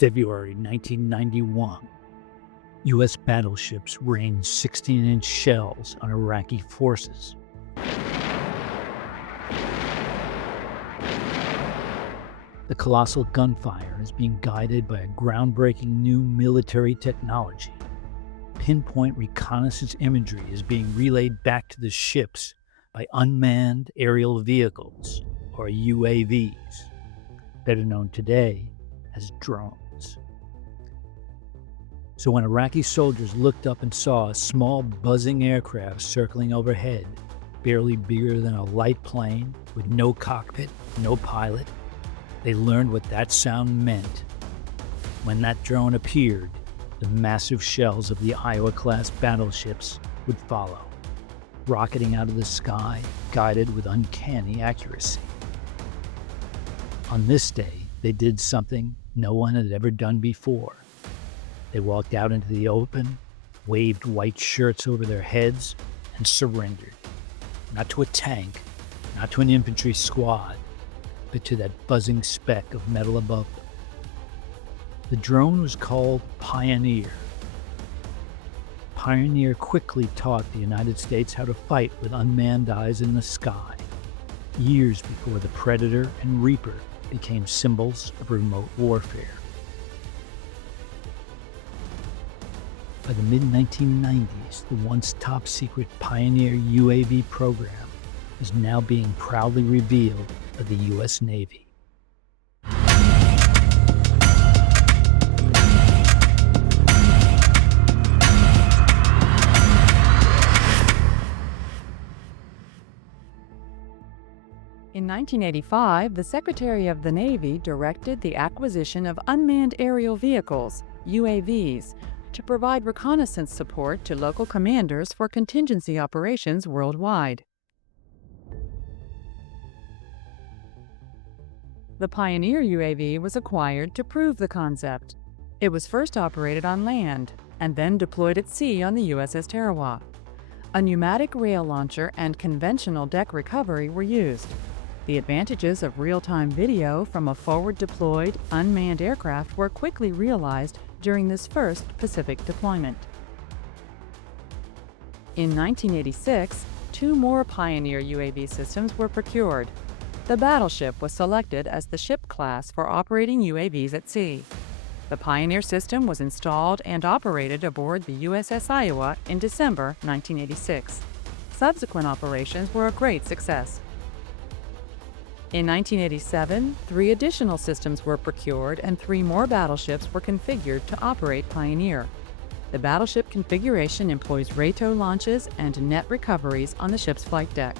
February 1991, U.S. battleships rained 16-inch shells on Iraqi forces. The colossal gunfire is being guided by a groundbreaking new military technology. Pinpoint reconnaissance imagery is being relayed back to the ships by unmanned aerial vehicles, or UAVs, better known today as drones. So when Iraqi soldiers looked up and saw a small buzzing aircraft circling overhead, barely bigger than a light plane with no cockpit, no pilot, they learned what that sound meant. When that drone appeared, the massive shells of the Iowa-class battleships would follow, rocketing out of the sky, guided with uncanny accuracy. On this day, they did something no one had ever done before. They walked out into the open, waved white shirts over their heads, and surrendered. Not to a tank, not to an infantry squad, but to that buzzing speck of metal above them. The drone was called Pioneer. Pioneer quickly taught the United States how to fight with unmanned eyes in the sky, years before the Predator and Reaper became symbols of remote warfare. By the mid-1990s, the once top-secret Pioneer UAV program is now being proudly revealed by the U.S. Navy. In 1985, the Secretary of the Navy directed the acquisition of unmanned aerial vehicles, UAVs, to provide reconnaissance support to local commanders for contingency operations worldwide. The Pioneer UAV was acquired to prove the concept. It was first operated on land and then deployed at sea on the USS Tarawa. A pneumatic rail launcher and conventional deck recovery were used. The advantages of real-time video from a forward-deployed, unmanned aircraft were quickly realized during this first Pacific deployment. In 1986, 2 more Pioneer UAV systems were procured. The Battleship was selected as the ship class for operating UAVs at sea. The Pioneer system was installed and operated aboard the USS Iowa in December 1986. Subsequent operations were a great success. In 1987, 3 additional systems were procured and 3 more battleships were configured to operate Pioneer. The battleship configuration employs RATO launches and net recoveries on the ship's flight deck.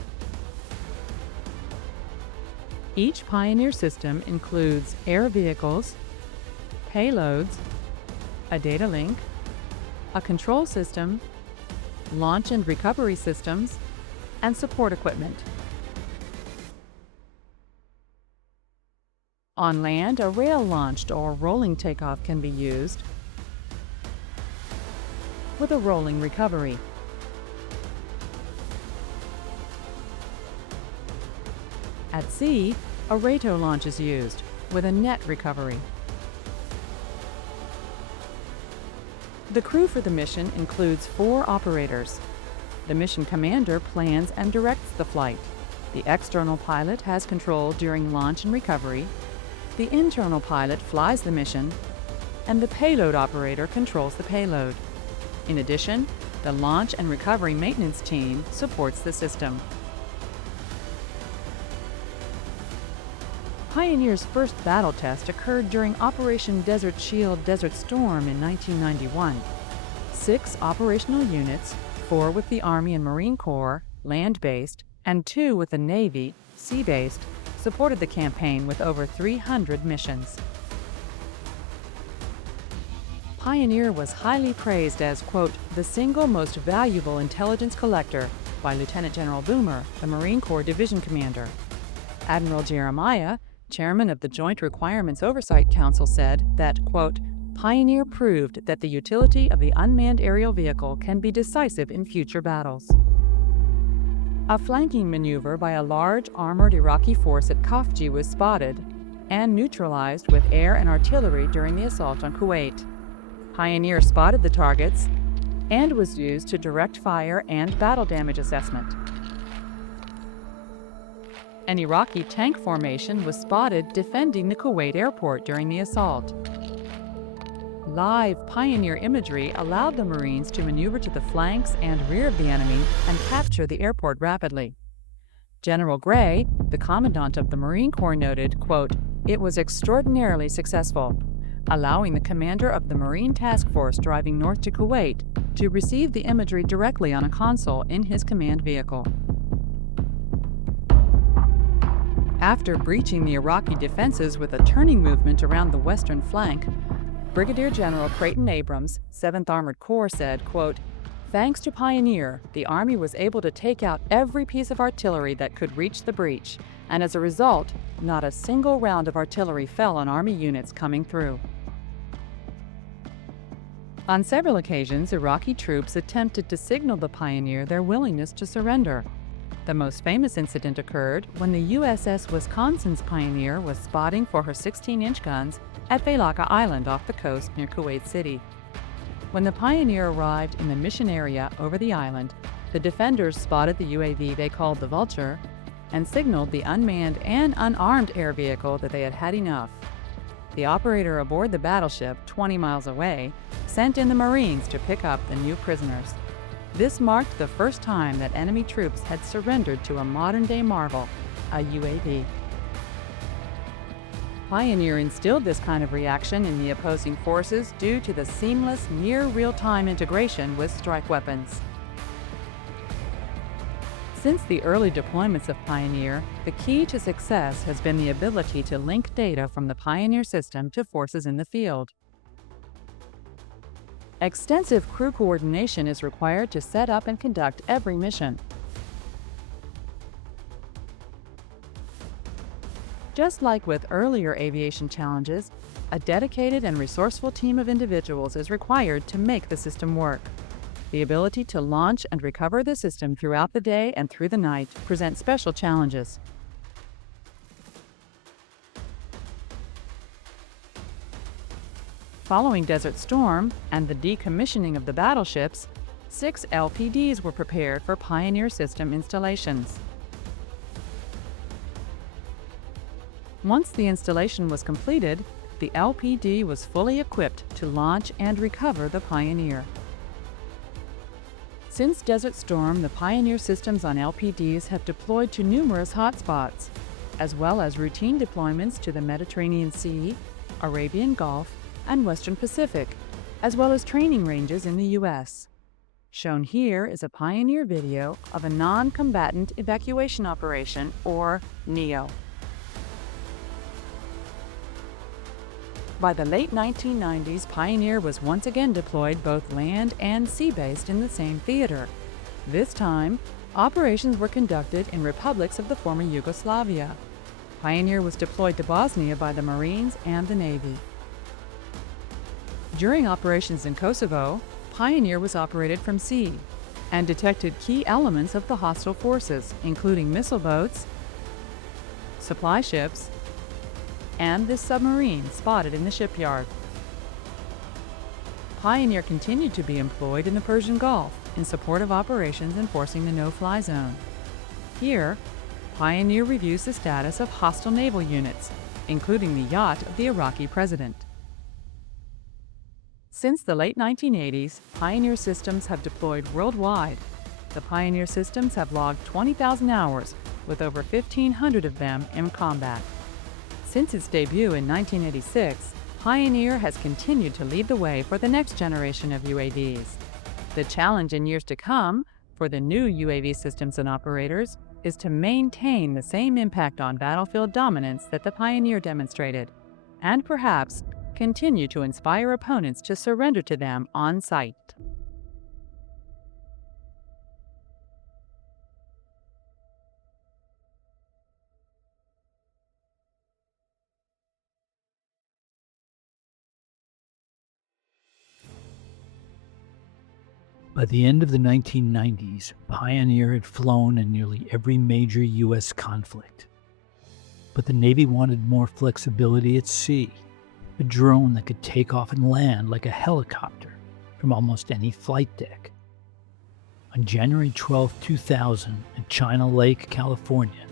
Each Pioneer system includes air vehicles, payloads, a data link, a control system, launch and recovery systems, and support equipment. On land, a rail-launched or rolling takeoff can be used with a rolling recovery. At sea, a RATO launch is used with a net recovery. The crew for the mission includes 4 operators. The mission commander plans and directs the flight. The external pilot has control during launch and recovery. The internal pilot flies the mission, and the payload operator controls the payload. In addition, the launch and recovery maintenance team supports the system. Pioneer's first battle test occurred during Operation Desert Shield Desert Storm in 1991. 6 operational units, 4 with the Army and Marine Corps, land-based, and 2 with the Navy, sea-based, supported the campaign with over 300 missions. Pioneer was highly praised as, quote, the single most valuable intelligence collector by Lieutenant General Boomer, the Marine Corps Division Commander. Admiral Jeremiah, chairman of the Joint Requirements Oversight Council, said that, quote, Pioneer proved that the utility of the unmanned aerial vehicle can be decisive in future battles. A flanking maneuver by a large armored Iraqi force at Khafji was spotted, and neutralized with air and artillery during the assault on Kuwait. Pioneer spotted the targets and was used to direct fire and battle damage assessment. An Iraqi tank formation was spotted defending the Kuwait airport during the assault. Live Pioneer imagery allowed the Marines to maneuver to the flanks and rear of the enemy and capture the airport rapidly. General Gray, the commandant of the Marine Corps, noted, quote, "It was extraordinarily successful, allowing the commander of the Marine Task Force driving north to Kuwait to receive the imagery directly on a console in his command vehicle." After breaching the Iraqi defenses with a turning movement around the western flank, Brigadier General Creighton Abrams, 7th Armored Corps, said, quote, "Thanks to Pioneer, the Army was able to take out every piece of artillery that could reach the breach, and as a result, not a single round of artillery fell on Army units coming through." On several occasions, Iraqi troops attempted to signal the Pioneer their willingness to surrender. The most famous incident occurred when the USS Wisconsin's Pioneer was spotting for her 16-inch guns at Failaka Island off the coast near Kuwait City. When the Pioneer arrived in the mission area over the island, the defenders spotted the UAV they called the Vulture and signaled the unmanned and unarmed air vehicle that they had had enough. The operator aboard the battleship, 20 miles away, sent in the Marines to pick up the new prisoners. This marked the first time that enemy troops had surrendered to a modern-day marvel, a UAV. Pioneer instilled this kind of reaction in the opposing forces due to the seamless, near real-time integration with strike weapons. Since the early deployments of Pioneer, the key to success has been the ability to link data from the Pioneer system to forces in the field. Extensive crew coordination is required to set up and conduct every mission. Just like with earlier aviation challenges, a dedicated and resourceful team of individuals is required to make the system work. The ability to launch and recover the system throughout the day and through the night presents special challenges. Following Desert Storm and the decommissioning of the battleships, 6 LPDs were prepared for Pioneer system installations. Once the installation was completed, the LPD was fully equipped to launch and recover the Pioneer. Since Desert Storm, the Pioneer systems on LPDs have deployed to numerous hotspots, as well as routine deployments to the Mediterranean Sea, Arabian Gulf, and Western Pacific, as well as training ranges in the U.S. Shown here is a Pioneer video of a non-combatant evacuation operation, or NEO. By the late 1990s, Pioneer was once again deployed both land and sea-based in the same theater. This time, operations were conducted in republics of the former Yugoslavia. Pioneer was deployed to Bosnia by the Marines and the Navy. During operations in Kosovo, Pioneer was operated from sea and detected key elements of the hostile forces, including missile boats, supply ships, and this submarine spotted in the shipyard. Pioneer continued to be employed in the Persian Gulf in support of operations enforcing the no-fly zone. Here, Pioneer reviews the status of hostile naval units, including the yacht of the Iraqi president. Since the late 1980s, Pioneer systems have deployed worldwide. The Pioneer systems have logged 20,000 hours, with over 1,500 of them in combat. Since its debut in 1986, Pioneer has continued to lead the way for the next generation of UAVs. The challenge in years to come for the new UAV systems and operators is to maintain the same impact on battlefield dominance that the Pioneer demonstrated, and perhaps continue to inspire opponents to surrender to them on sight. By the end of the 1990s, Pioneer had flown in nearly every major U.S. conflict. But the Navy wanted more flexibility at sea, a drone that could take off and land like a helicopter from almost any flight deck. On January 12, 2000, in China Lake, California,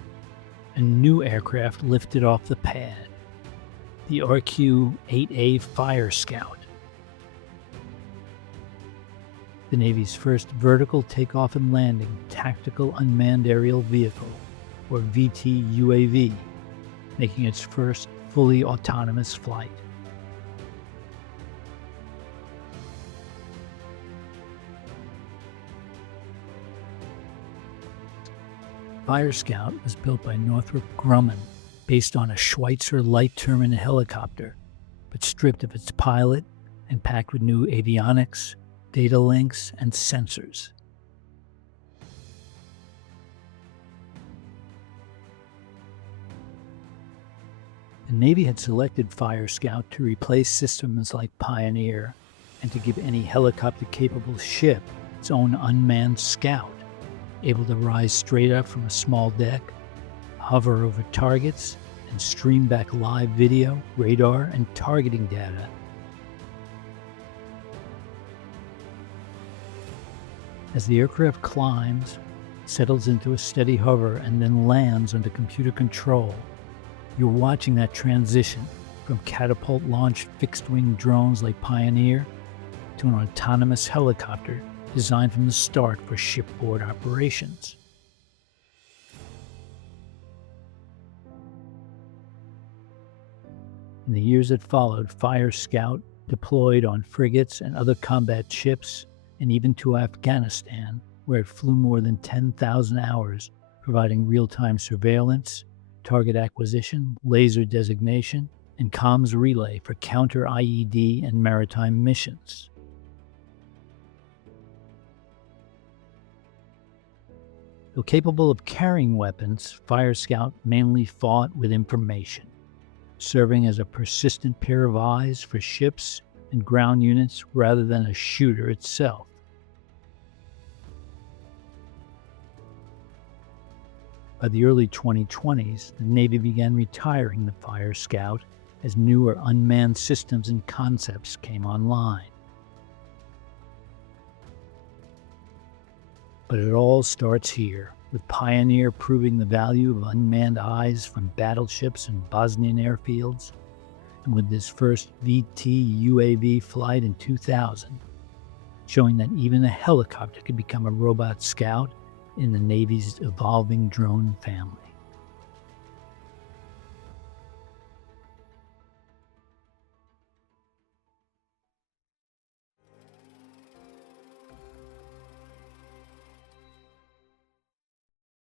a new aircraft lifted off the pad, the RQ-8A Fire Scout. The Navy's first vertical takeoff and landing tactical unmanned aerial vehicle, or VT-UAV, making its first fully autonomous flight. Fire Scout was built by Northrop Grumman based on a Schweitzer light turbine helicopter, but stripped of its pilot and packed with new avionics, data links, and sensors. The Navy had selected Fire Scout to replace systems like Pioneer and to give any helicopter-capable ship its own unmanned scout, able to rise straight up from a small deck, hover over targets, and stream back live video, radar, and targeting data. As the aircraft climbs, settles into a steady hover, and then lands under computer control, you're watching that transition from catapult-launched fixed-wing drones like Pioneer to an autonomous helicopter designed from the start for shipboard operations. In the years that followed, Fire Scout deployed on frigates and other combat ships, and even to Afghanistan, where it flew more than 10,000 hours, providing real-time surveillance, target acquisition, laser designation, and comms relay for counter-IED and maritime missions. Though capable of carrying weapons, Fire Scout mainly fought with information, serving as a persistent pair of eyes for ships and ground units rather than a shooter itself. By the early 2020s, the Navy began retiring the Fire Scout as newer unmanned systems and concepts came online. But it all starts here, with Pioneer proving the value of unmanned eyes from battleships and Bosnian airfields, and with this first VT-UAV flight in 2000, showing that even a helicopter could become a robot scout in the Navy's evolving drone family.